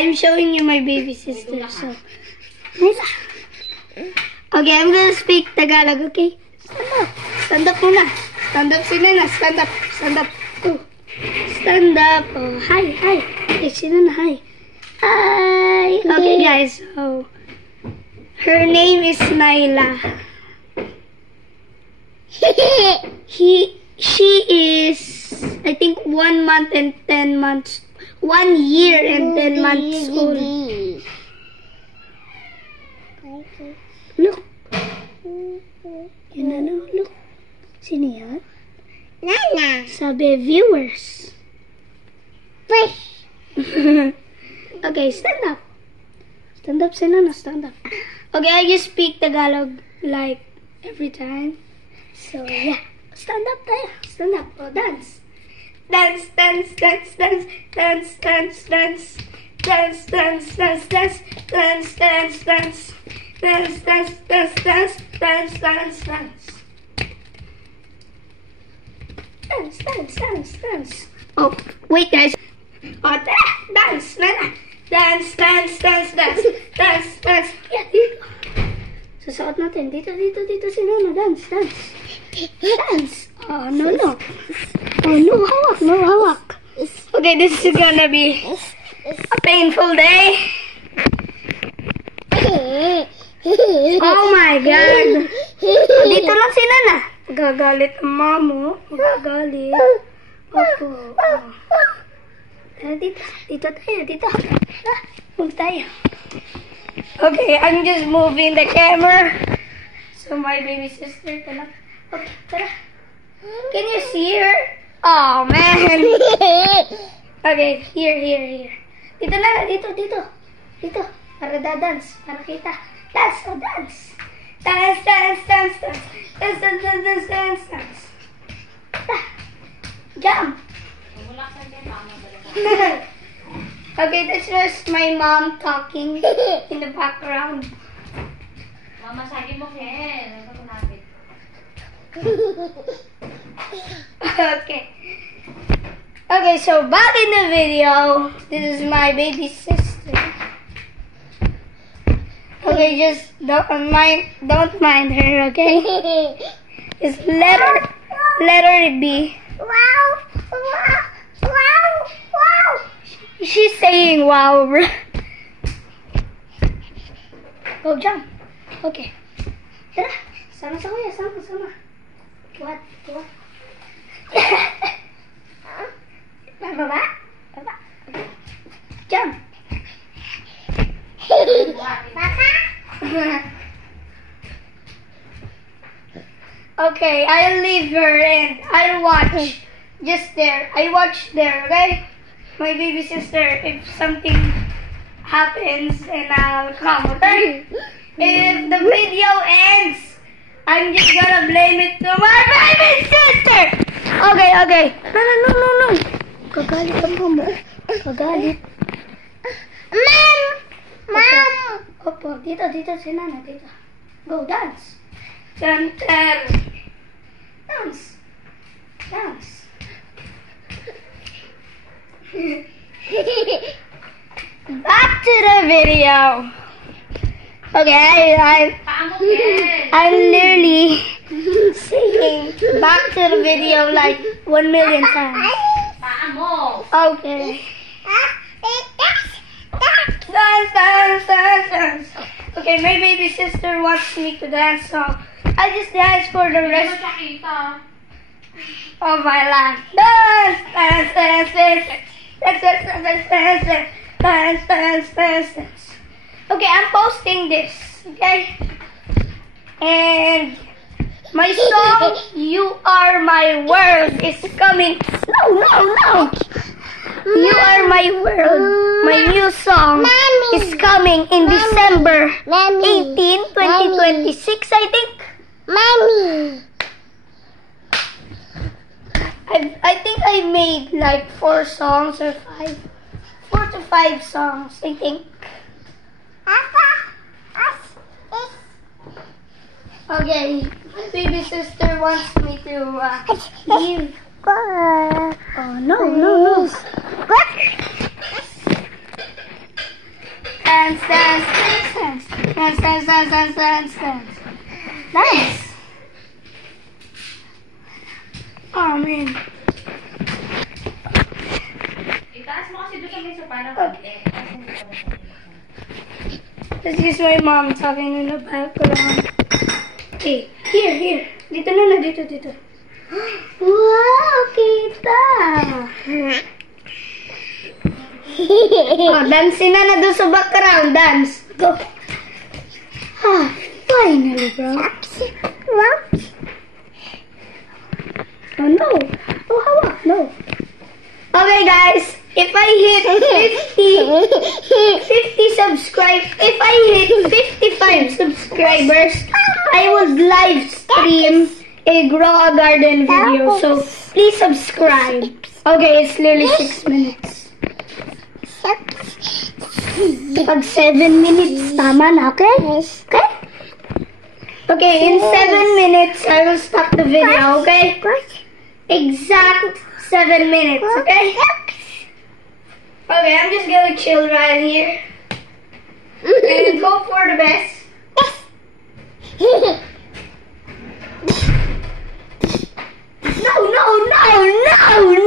I'm showing you my baby sister. So, Layla. Okay, I'm gonna speak Tagalog, okay? Stand up. Stand up muna. Stand up si Nana. Stand up. Stand up. Oh. Stand up. Oh, hi, hi. Okay, si Nana, hi. Hi. Okay, guys. So, her name is Naila. She is, I think, 1 month and 10 months. 1 year and 10 months old. Look. Yun na, look. Sino yan? Nana. Sabi, viewers. Fish. Okay, stand up. Stand up, Nana, stand up. Okay, I just speak Tagalog like every time. So, yeah. Stand up tayo. Stand up. Oh, dance. Dance, dance, dance, dance, dance, dance, dance. Dance, dance, dance, dance, dance, dance, dance. Dance, dance, dance, dance, dance, dance, dance. Dance, dance, dance, dance. Oh, wait, guys. Oh, dance, Nana. Dance, dance, dance, dance, dance, dance. Yeah, dito. Susuot natin. Dito si Nana. Dance, dance. Dance. Oh, no. Oh, no hawak. Okay, this is gonna be a painful day. Oh my God. Oh, dito lang si Nana. Magagalit ang mamo. Magagalit. Opo. Oh. Dito tayo. Move tayo. Okay, I'm just moving the camera. So my baby sister ka lang. Okay, tara. Can you see her? Oh, man. Okay, here. Dito na, dito. Para dadance, para kita. Dance, oh, dance. Dance. Jump. Okay, that's just my mom talking in the background. Mama, sagin mo, Ken. Okay, so back in the video, this is my baby sister. Okay, just don't mind her, okay? Just let her be. Wow. She's saying wow. Go jump. Okay. Tara, sama sa kuya, sama. What? Baba. Okay. Jump. Okay, I'll leave her and I'll watch just there. I watch there, okay? My baby sister, if something happens, and I'll come, okay? If the video ends, I'm just gonna blame it to my baby sister! Okay. No. Kagalit ang mama. Kagalit. Mom! Opo, dito si Nana, dito. Go, dance. Dance. Back to the video. Okay, I'm literally singing back to the video like 1 million times. Okay. Dance. Okay, my baby sister wants me to dance, so I just dance for the rest of my life. Dance. Okay, I'm posting this, okay? And my song, You Are My World, is coming. No. You Are My World, my new song, is coming in December 18, 2026, I think. Mommy. I think I made like 4 songs or 5. 4 to 5 songs, I think. Okay, my baby sister wants me to leave. Oh, no. dance, dance, dance, dance, dance, dance, dance, dance. Dance. Oh, man. Itaas mo kasi doon sa may sopa na Okay. This is my mom talking in the background. Hey, here. Dito na, dito. Wow, kita. Oh, dancing na doon sa background. Dance. Go. Ah, finally, bro. Oh, no. Oh, hawak. No. Okay, guys. If I hit 50 if I hit 55 subscribers, I would live stream a Grow a Garden video. So, please subscribe. Okay, it's literally 6 minutes. Pag 7 minutes, tama na, okay? Okay? Okay, in 7 minutes, I will stop the video, okay? Exact 7 minutes, okay? Okay, I'm just gonna chill right here. And hope for the best. No!